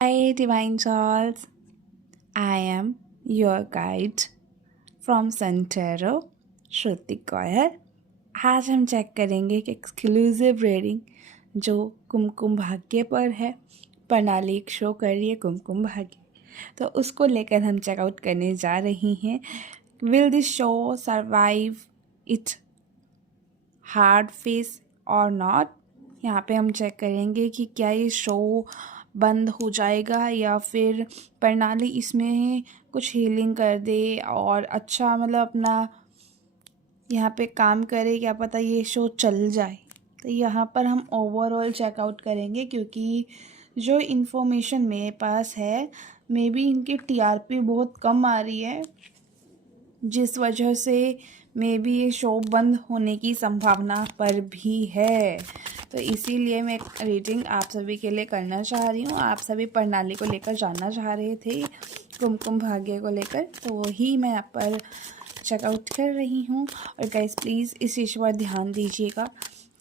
Hi, Divine Souls. I am your guide from Santero, श्रुति कौर। आज हम check करेंगे एक एक्सक्लूसिव रीडिंग जो कुमकुम भाग्य पर है। प्रणाली एक शो कर रही है कुमकुम भाग्य, तो उसको लेकर हम चेकआउट करने जा रही हैं। Will this show survive it hard face और नॉट। यहाँ पे हम चेक करेंगे कि क्या ये शो बंद हो जाएगा या फिर प्रणाली इसमें कुछ हीलिंग कर दे और अच्छा मतलब अपना यहाँ पे काम करे, क्या पता ये शो चल जाए। तो यहाँ पर हम ओवरऑल चेकआउट करेंगे क्योंकि जो इन्फॉर्मेशन मेरे पास है मे बी इनकी टीआरपी बहुत कम आ रही है, जिस वजह से मे बी ये शो बंद होने की संभावना पर भी है। तो इसीलिए मैं रीडिंग आप सभी के लिए करना चाह रही हूँ। आप सभी प्रणाली को लेकर जानना चाह रहे थे, कुमकुम भाग्य को लेकर, तो वही मैं यहाँ पर चेकआउट कर रही हूँ। और गाइस प्लीज़ इस चीज़ पर ध्यान दीजिएगा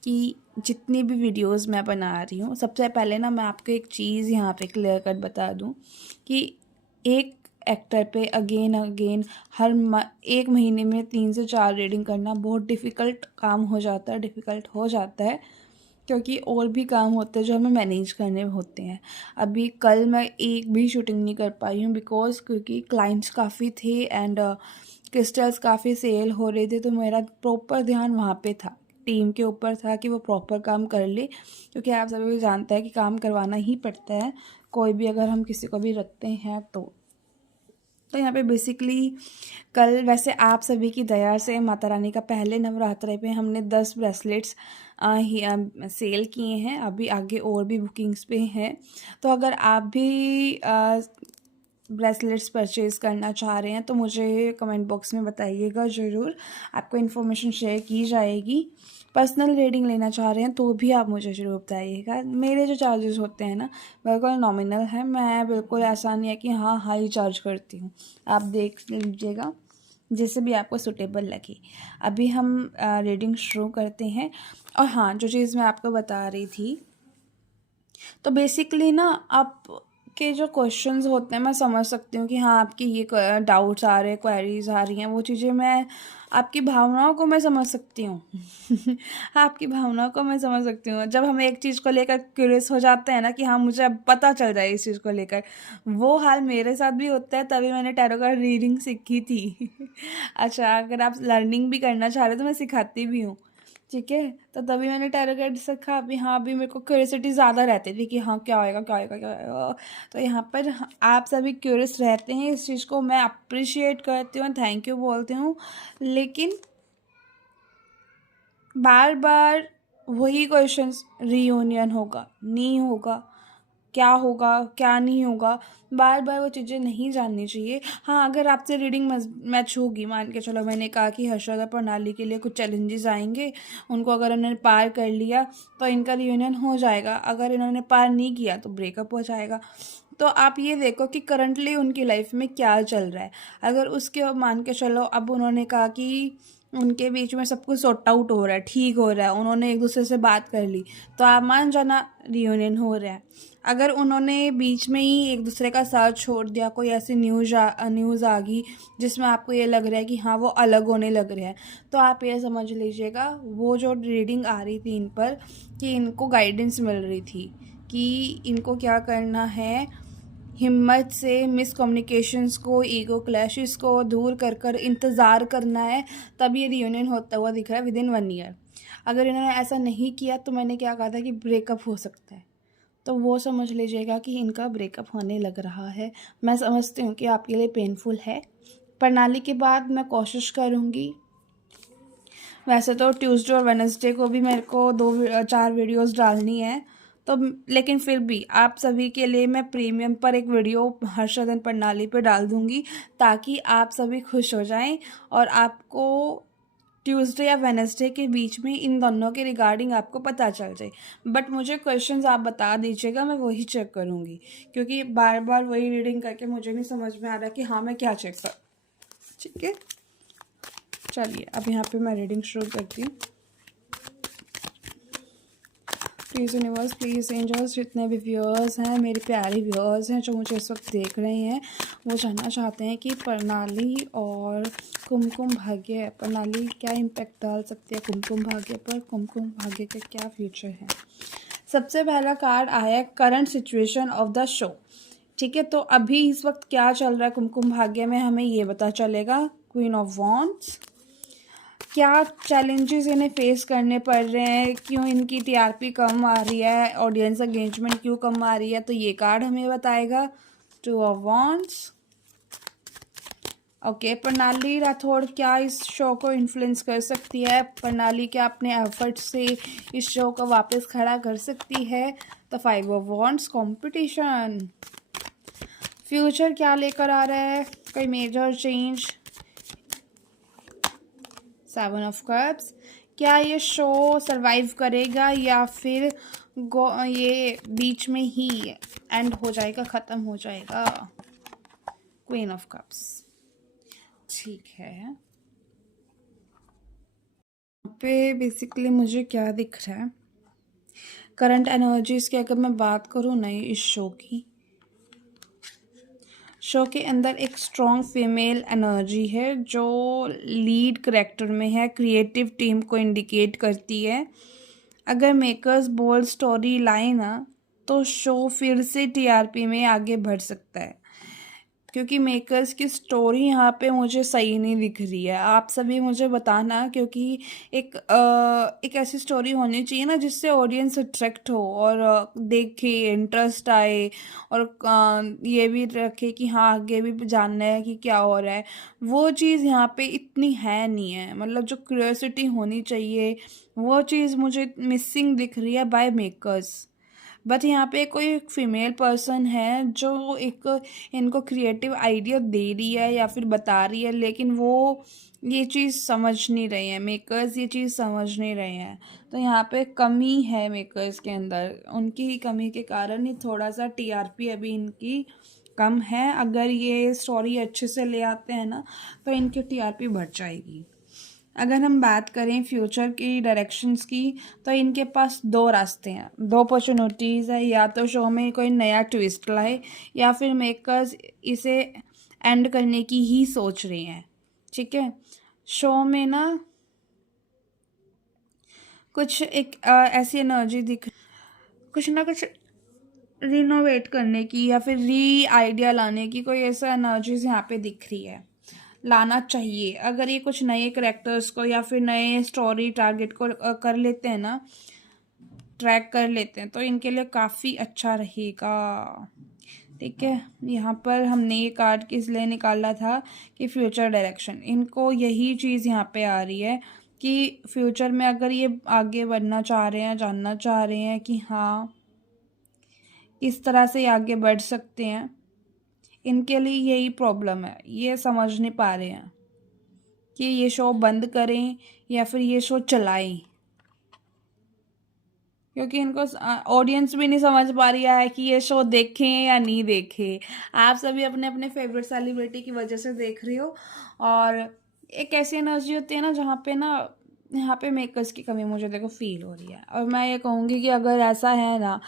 कि जितनी भी वीडियोस मैं बना रही हूँ, सबसे पहले ना मैं आपको एक चीज़ यहाँ पे क्लियर कट बता दूँ कि एक एक्टर पे अगेन अगेन एक महीने में 3 से 4 रीडिंग करना बहुत डिफ़िकल्ट काम हो जाता है, डिफ़िकल्ट हो जाता है क्योंकि और भी काम होते हैं जो हमें मैनेज करने होते हैं। अभी कल मैं एक भी शूटिंग नहीं कर पाई हूँ बिकॉज क्योंकि क्लाइंट्स काफ़ी थे एंड क्रिस्टल्स काफ़ी सेल हो रहे थे, तो मेरा प्रॉपर ध्यान वहाँ पे था, टीम के ऊपर था कि वो प्रॉपर काम कर ले, क्योंकि आप सभी को जानते हैं कि काम करवाना ही पड़ता है कोई भी, अगर हम किसी को भी रखते हैं तो यहाँ पे बेसिकली कल वैसे आप सभी की दया से माता रानी का पहले नवरात्रे पे हमने 10 ब्रेसलेट्स सेल किए हैं। अभी आगे और भी बुकिंग्स पे हैं, तो अगर आप भी ब्रेसलेट्स परचेज़ करना चाह रहे हैं तो मुझे कमेंट बॉक्स में बताइएगा ज़रूर, आपको इन्फॉर्मेशन शेयर की जाएगी। पर्सनल रीडिंग लेना चाह रहे हैं तो भी आप मुझे ज़रूर बताइएगा। मेरे जो चार्जेस होते हैं ना बिल्कुल नॉमिनल है, मैं बिल्कुल ऐसा नहीं है कि हाँ हाई चार्ज करती हूँ, आप देख लीजिएगा जैसे भी आपको सूटेबल लगे। अभी हम रीडिंग शुरू करते हैं। और हाँ, जो चीज़ मैं आपको बता रही थी, तो बेसिकली ना आपके जो क्वेश्चंस होते हैं मैं समझ सकती हूँ कि हाँ आपकी ये डाउट्स आ रहे हैं, क्वेरीज आ रही हैं, वो चीज़ें मैं आपकी भावनाओं को मैं समझ सकती हूँ। आपकी भावनाओं को मैं समझ सकती हूँ। जब हम एक चीज़ को लेकर क्यूरियस हो जाते हैं ना कि हाँ मुझे अब पता चल जाए इस चीज़ को लेकर, वो हाल मेरे साथ भी होता है, तभी मैंने टैरो कार्ड रीडिंग सीखी थी। अच्छा, अगर आप लर्निंग भी करना चाह रहे हो तो मैं सिखाती भी हूँ, ठीक है। तो तभी मैंने टैरो कार्ड सीखा। अभी हाँ, अभी मेरे को क्यूरियोसिटी ज़्यादा रहती थी कि हाँ क्या होएगा क्या होएगा क्या होएगा। तो यहाँ पर आप सभी क्यूरियस रहते हैं, इस चीज़ को मैं अप्रिशिएट करती हूँ, थैंक यू बोलती हूँ। लेकिन बार बार वही क्वेश्चंस, रीयूनियन होगा नहीं होगा, क्या होगा क्या नहीं होगा, बार बार वो चीज़ें नहीं जाननी चाहिए। हाँ, अगर आपसे रीडिंग मैच होगी, मान के चलो मैंने कहा कि हर्षद और प्रणाली के लिए कुछ चैलेंजेस आएंगे, उनको अगर उन्होंने पार कर लिया तो इनका रियूनियन हो जाएगा, अगर इन्होंने पार नहीं किया तो ब्रेकअप हो जाएगा। तो आप ये देखो कि करंटली उनकी लाइफ में क्या चल रहा है। अगर उसके मान के चलो अब उन्होंने कहा कि उनके बीच में सब कुछ सॉर्ट आउट हो रहा है, ठीक हो रहा है, उन्होंने एक दूसरे से बात कर ली, तो आप मान जाना रियूनियन हो रहा है। अगर उन्होंने बीच में ही एक दूसरे का साथ छोड़ दिया, कोई ऐसी न्यूज़ आ गई जिसमें आपको ये लग रहा है कि हाँ वो अलग होने लग रहे हैं, तो आप ये समझ लीजिएगा वो जो रीडिंग आ रही थी इन पर कि इनको गाइडेंस मिल रही थी कि इनको क्या करना है, हिम्मत से मिसकम्युनिकेशंस को, ईगो क्लैशेस को दूर कर कर इंतज़ार करना है, तब ये रियूनियन होता हुआ दिख रहा है विदिन 1 ईयर। अगर इन्होंने ऐसा नहीं किया तो मैंने क्या कहा था कि ब्रेकअप हो सकता है, तो वो समझ लीजिएगा कि इनका ब्रेकअप होने लग रहा है। मैं समझती हूँ कि आपके लिए पेनफुल है। प्रणाली के बाद मैं कोशिश करूँगी, वैसे तो ट्यूसडे और वेडनेसडे को भी मेरे को 4 वीडियोस डालनी है, तो लेकिन फिर भी आप सभी के लिए मैं प्रीमियम पर एक वीडियो हर्षद एंड प्रणाली पे डाल दूँगी ताकि आप सभी खुश हो जाएं और आपको ट्यूसडे या वेडनेसडे के बीच में इन दोनों के रिगार्डिंग आपको पता चल जाए। बट मुझे क्वेश्चंस आप बता दीजिएगा, मैं वही चेक करूँगी, क्योंकि बार बार वही रीडिंग करके मुझे नहीं समझ में आ रहा कि हाँ मैं क्या चेक कर। ठीक है, चलिए अब यहाँ पे मैं रीडिंग शुरू करती हूँ। प्लीज़ यूनिवर्स, प्लीज़ एंजल्स, जितने भी व्यूअर्स हैं, मेरे प्यारे व्यूअर्स हैं जो मुझे इस वक्त देख रहे हैं, वो जानना चाहते हैं कि प्रणाली और कुमकुम भाग्य, प्रणाली क्या इम्पैक्ट डाल सकती है कुमकुम भाग्य पर, कुमकुम भाग्य का क्या फ्यूचर है। सबसे पहला कार्ड आया current situation of the show. ठीक है, तो अभी इस वक्त क्या चल रहा है कुमकुम भाग्य में, हमें ये पता चलेगा। क्वीन ऑफ वॉन्ड्स, क्या चैलेंजेस इन्हें फेस करने पड़ रहे हैं, क्यों इनकी टीआरपी कम आ रही है, ऑडियंस एंगेजमेंट क्यों कम आ रही है, तो ये कार्ड हमें बताएगा। Two of wands, okay. प्रणाली राठौड़ क्या इस शो को इन्फ्लुएंस कर सकती है, प्रणाली क्या अपने एफर्ट से इस शो को वापस खड़ा कर सकती है। तो 5 ऑफ वॉन्ड्स, कंपटीशन। फ्यूचर क्या लेकर आ रहा है, कोई मेजर चेंज। 7 ऑफ कप्स, क्या ये शो सरवाइव करेगा या फिर ये बीच में ही एंड हो जाएगा, ख़त्म हो जाएगा। क्वीन ऑफ कप्स, ठीक है। यहाँ पे बेसिकली मुझे क्या दिख रहा है, करंट एनर्जीज की अगर मैं बात करूँ ना इस शो के अंदर एक स्ट्रॉन्ग फीमेल एनर्जी है जो लीड करेक्टर में है, क्रिएटिव टीम को इंडिकेट करती है। अगर मेकर्स बोल्ड स्टोरी लाइन ना, तो शो फिर से टीआरपी में आगे बढ़ सकता है, क्योंकि मेकर्स की स्टोरी यहाँ पे मुझे सही नहीं दिख रही है। आप सभी मुझे बताना, क्योंकि एक ऐसी स्टोरी होनी चाहिए ना जिससे ऑडियंस अट्रैक्ट हो और देखे, इंटरेस्ट आए, और ये भी रखे कि हाँ आगे भी जानना है कि क्या हो रहा है। वो चीज़ यहाँ पे इतनी है नहीं है, मतलब जो क्यूरियोसिटी होनी चाहिए वो चीज़ मुझे मिसिंग दिख रही है बाय मेकर्स। बट यहाँ पे कोई एक फीमेल पर्सन है जो एक इनको क्रिएटिव आइडिया दे रही है या फिर बता रही है, लेकिन वो ये चीज़ समझ नहीं रहे हैं, मेकर्स ये चीज़ समझ नहीं रहे हैं। तो यहाँ पे कमी है मेकर्स के अंदर, उनकी ही कमी के कारण ही थोड़ा सा टीआरपी अभी इनकी कम है। अगर ये स्टोरी अच्छे से ले आते हैं ना तो इनकी टीआरपी बढ़ जाएगी। अगर हम बात करें फ्यूचर की डायरेक्शंस की, तो इनके पास 2 रास्ते हैं, 2 अपॉर्चुनिटीज़ है। या तो शो में कोई नया ट्विस्ट लाए या फिर मेकर्स इसे एंड करने की ही सोच रहे हैं। ठीक है, शो में ना कुछ एक ऐसी एनर्जी दिख, कुछ ना कुछ रिनोवेट करने की या फिर री आइडिया लाने की कोई ऐसा एनर्जीज यहाँ पे दिख रही है, लाना चाहिए। अगर ये कुछ नए करेक्टर्स को या फिर नए स्टोरी टारगेट को कर लेते हैं ना, ट्रैक कर लेते हैं, तो इनके लिए काफ़ी अच्छा रहेगा। ठीक है, यहाँ पर हमने ये कार्ड किस लिए निकाला था कि फ्यूचर डायरेक्शन, इनको यही चीज़ यहाँ पे आ रही है कि फ्यूचर में अगर ये आगे बढ़ना चाह रहे हैं, जानना चाह रहे हैं कि हाँ किस तरह से आगे बढ़ सकते हैं, इनके लिए यही प्रॉब्लम है। ये समझ नहीं पा रहे हैं कि ये शो बंद करें या फिर ये शो चलाएं, क्योंकि इनको ऑडियंस भी नहीं समझ पा रही है कि ये शो देखें या नहीं देखें। आप सभी अपने अपने फेवरेट सेलिब्रिटी की वजह से देख रही हो, और एक ऐसी एनर्जी होती है ना जहाँ पे ना, यहाँ पे मेकर्स की कमी मुझे देखो फील हो रही है। और मैं ये कहूँगी कि अगर ऐसा है ना,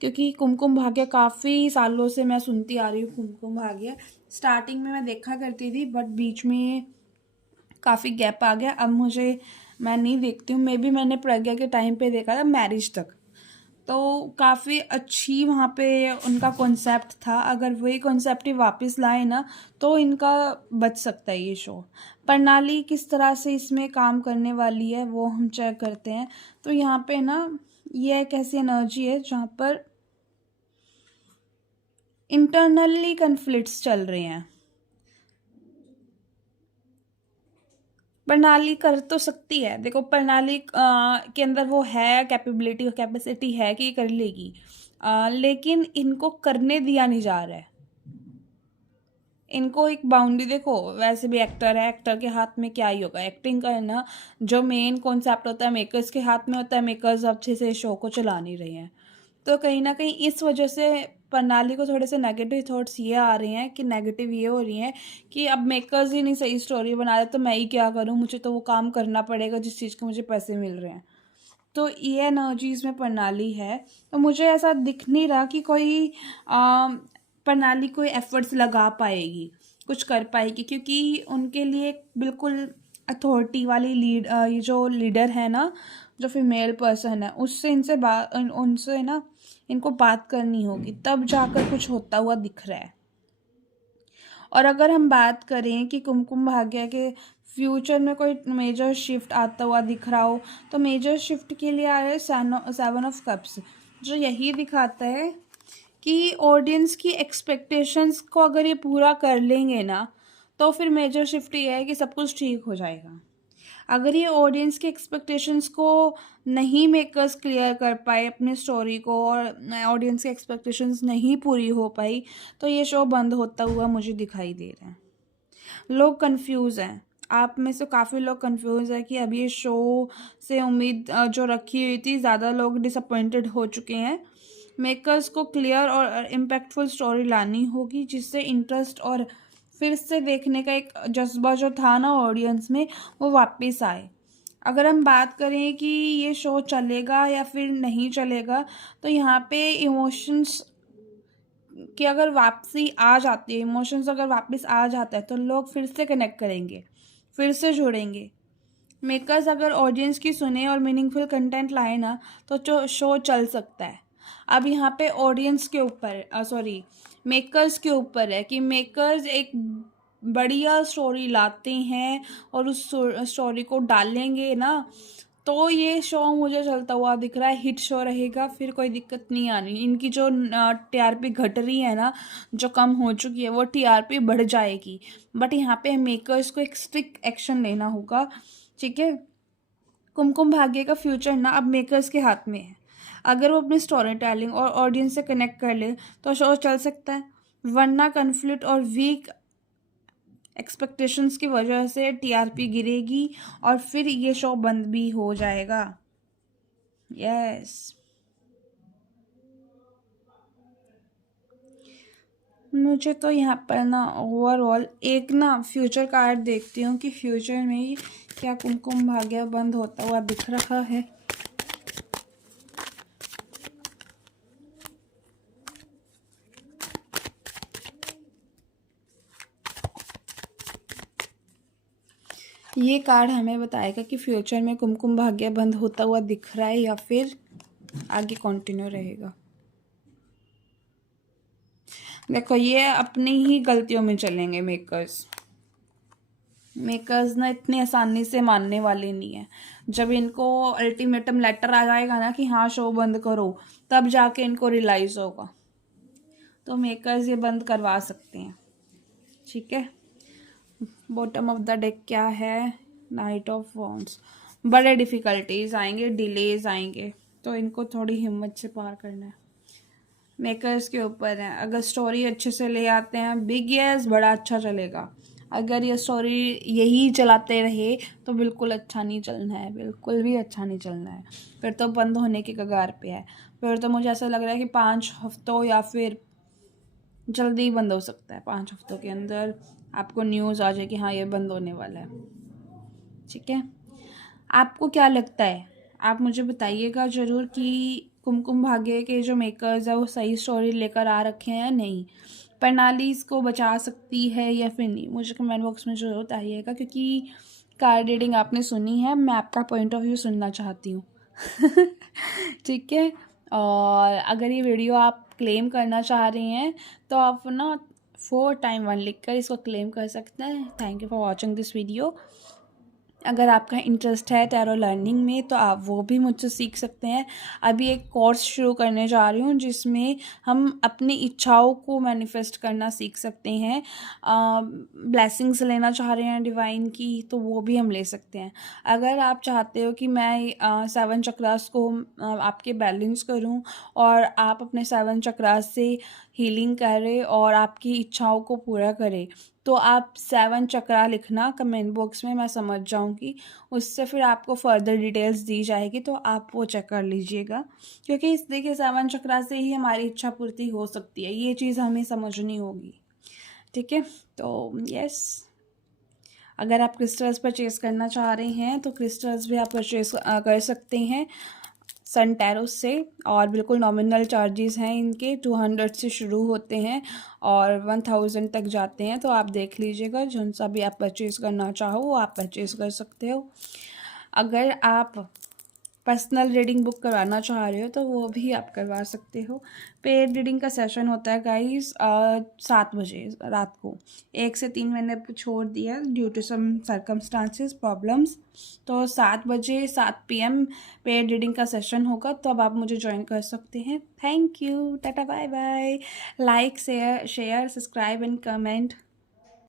क्योंकि कुमकुम भाग्य काफ़ी सालों से मैं सुनती आ रही हूँ, कुमकुम भाग्य स्टार्टिंग में मैं देखा करती थी, बट बीच में काफ़ी गैप आ गया, अब मैं नहीं देखती हूँ। मे बी मैंने प्रज्ञा के टाइम पे देखा था, मैरिज तक, तो काफ़ी अच्छी वहाँ पे उनका कॉन्सेप्ट था। अगर वही कॉन्सेप्ट ही वापस लाए ना तो इनका बच सकता है ये शो। प्रणाली किस तरह से इसमें काम करने वाली है वो हम चेक करते हैं। तो यहाँ पे ना ये एक ऐसी एनर्जी है जहाँ पर इंटरनली कन्फ्लिक्ट्स चल रहे हैं। प्रणाली कर तो सकती है, देखो प्रणाली के अंदर वो है कैपेबिलिटी, कैपेसिटी है कि कर लेगी, लेकिन इनको करने दिया नहीं जा रहा है। इनको एक बाउंड्री, देखो वैसे भी एक्टर है, एक्टर के हाथ में क्या ही होगा, एक्टिंग करना जो मेन कॉन्सेप्ट होता है मेकर्स के हाथ में होता है। मेकर्स अच्छे से शो को चला नहीं रहे हैं, तो कहीं ना कहीं इस वजह से प्रणाली को थोड़े से नेगेटिव थॉट्स ये आ रहे हैं कि नेगेटिव ये हो रही हैं कि अब मेकर्स ही नहीं सही स्टोरी बना रहे तो मैं ही क्या करूं, मुझे तो वो काम करना पड़ेगा जिस चीज़ के मुझे पैसे मिल रहे हैं। तो ये एनर्जीज में प्रणाली है, तो मुझे ऐसा दिख नहीं रहा कि कोई प्रणाली कोई एफर्ट्स लगा पाएगी, कुछ कर पाएगी, क्योंकि उनके लिए बिल्कुल अथॉरिटी वाली ये जो लीडर है ना, जो फीमेल पर्सन है, उससे उनसे ना इनको बात करनी होगी, तब जाकर कुछ होता हुआ दिख रहा है। और अगर हम बात करें कि कुमकुम भाग्य के फ्यूचर में कोई मेजर शिफ्ट आता हुआ दिख रहा हो, तो मेजर शिफ्ट के लिए आ रहा है 7 ऑफ कप्स, जो यही दिखाता है कि ऑडियंस की एक्सपेक्टेशंस को अगर ये पूरा कर लेंगे ना, तो फिर मेजर शिफ्ट ये है कि सब कुछ ठीक हो जाएगा। अगर ये ऑडियंस की एक्सपेक्टेशंस को नहीं मेकर्स क्लियर कर पाए अपने स्टोरी को, और ऑडियंस की एक्सपेक्टेशंस नहीं पूरी हो पाई, तो ये शो बंद होता हुआ मुझे दिखाई दे रहा है। लोग कंफ्यूज हैं, आप में से काफ़ी लोग कंफ्यूज है कि अब ये शो से उम्मीद जो रखी हुई थी, ज़्यादा लोग डिसअपॉइंटेड हो चुके हैं। मेकर्स को क्लियर और इम्पैक्टफुल स्टोरी लानी होगी, जिससे इंटरेस्ट और फिर से देखने का एक जज्बा जो था ना ऑडियंस में, वो वापस आए। अगर हम बात करें कि ये शो चलेगा या फिर नहीं चलेगा, तो यहाँ पे इमोशंस कि अगर वापसी आ जाती है, इमोशंस अगर वापस आ जाता है, तो लोग फिर से कनेक्ट करेंगे, फिर से जुड़ेंगे। मेकर्स अगर ऑडियंस की सुने और मीनिंगफुल कंटेंट लाए ना, तो जो शो चल सकता है। अब यहाँ पे ऑडियंस के ऊपर मेकर्स के ऊपर है कि मेकर्स एक बढ़िया स्टोरी लाते हैं और उस स्टोरी को डालेंगे ना, तो ये शो मुझे चलता हुआ दिख रहा है, हिट शो रहेगा, फिर कोई दिक्कत नहीं आनी। इनकी जो टीआरपी घट रही है ना, जो कम हो चुकी है, वो टीआरपी बढ़ जाएगी। बट यहाँ पे मेकर्स को एक स्ट्रिक्ट एक्शन लेना होगा, ठीक है। कुमकुम भाग्य का फ्यूचर ना अब मेकर्स के हाथ में है। अगर वो अपनी स्टोरी टेलिंग और ऑडियंस से कनेक्ट कर ले, तो शो चल सकता है, वरना कन्फ्लिक्ट और वीक एक्सपेक्टेशंस की वजह से टीआरपी गिरेगी और फिर ये शो बंद भी हो जाएगा। यस, मुझे तो यहाँ पर ना ओवरऑल एक ना फ्यूचर कार्ड देखती हूँ कि फ्यूचर में ही क्या कुमकुम भाग्य बंद होता हुआ दिख रहा है। ये कार्ड हमें बताएगा कि फ्यूचर में कुमकुम भाग्य बंद होता हुआ दिख रहा है या फिर आगे कंटिन्यू रहेगा। देखो, ये अपनी ही गलतियों में चलेंगे मेकर्स ना इतनी आसानी से मानने वाले नहीं है। जब इनको अल्टीमेटम लेटर आ जाएगा ना कि हाँ शो बंद करो, तब जाके इनको रियलाइज होगा। तो मेकर्स ये बंद करवा सकते हैं, ठीक है। बॉटम ऑफ द डेक क्या है? Night of wands. बड़े डिफिकल्टीज आएंगे, डिलेज आएंगे, तो इनको थोड़ी हिम्मत से पार करना है। मेकर्स के ऊपर है, अगर स्टोरी अच्छे से ले आते हैं, बिग यस, बड़ा अच्छा चलेगा। अगर ये स्टोरी यही चलाते रहे तो बिल्कुल अच्छा नहीं चलना है, बिल्कुल भी अच्छा नहीं चलना है, फिर तो बंद होने के कगार पे है। फिर तो मुझे ऐसा लग रहा है कि 5 हफ्तों या फिर जल्दी ही बंद हो सकता है, 5 हफ्तों के अंदर आपको न्यूज़ आ जाए कि हाँ ये बंद होने वाला है, ठीक है। आपको क्या लगता है? आप मुझे बताइएगा ज़रूर कि कुमकुम भाग्य के जो मेकर्स है वो सही स्टोरी लेकर आ रखे हैं या नहीं, प्रणाली इसको बचा सकती है या फिर नहीं, मुझे कमेंट बॉक्स में ज़रूर बताइएगा, क्योंकि कार्ड रीडिंग आपने सुनी है, मैं आपका पॉइंट ऑफ व्यू सुनना चाहती हूँ। ठीक है। और अगर ये वीडियो आप क्लेम करना चाह रही हैं, तो आप ना 4x1 लिख कर इसको क्लेम कर सकते हैं। Thank you for watching this video. अगर आपका इंटरेस्ट है टैरो लर्निंग में, तो आप वो भी मुझसे सीख सकते हैं। अभी एक कोर्स शुरू करने जा रही हूँ जिसमें हम अपनी इच्छाओं को मैनिफेस्ट करना सीख सकते हैं। ब्लेसिंग्स लेना चाह रहे हैं डिवाइन की, तो वो भी हम ले सकते हैं। अगर आप चाहते हो कि मैं 7 चक्रास को आपके बैलेंस करूँ और आप अपने 7 चक्रास से हीलिंग करें और आपकी इच्छाओं को पूरा करें, तो आप 7 चक्रा लिखना कमेंट बॉक्स में, मैं समझ जाऊंगी। उससे फिर आपको फर्दर डिटेल्स दी जाएगी, तो आप वो चेक कर लीजिएगा, क्योंकि इस देखिए 7 चक्रा से ही हमारी इच्छा पूर्ति हो सकती है, ये चीज़ हमें समझनी होगी, ठीक है। तो यस, अगर आप क्रिस्टल्स परचेज़ करना चाह रहे हैं तो क्रिस्टल्स भी आप परचेज़ कर सकते हैं। सनटेरो से, और बिल्कुल नॉमिनल चार्जेस हैं इनके। 200 से शुरू होते हैं और 1000 तक जाते हैं। तो आप देख लीजिएगा, जो सा भी आप परचेज़ करना चाहो वो आप परचेज़ कर सकते हो। अगर आप पर्सनल रीडिंग बुक करवाना चाह रहे हो तो वो भी आप करवा सकते हो। पेड रीडिंग का सेशन होता है गाइस 7 बजे रात को। 1 से 3 मैंने छोड़ दिया due to some circumstances problems. तो 7 बजे 7 PM पेड रीडिंग का सेशन होगा, तो अब आप मुझे ज्वाइन कर सकते हैं। Thank you, tata bye bye. Like share subscribe and comment.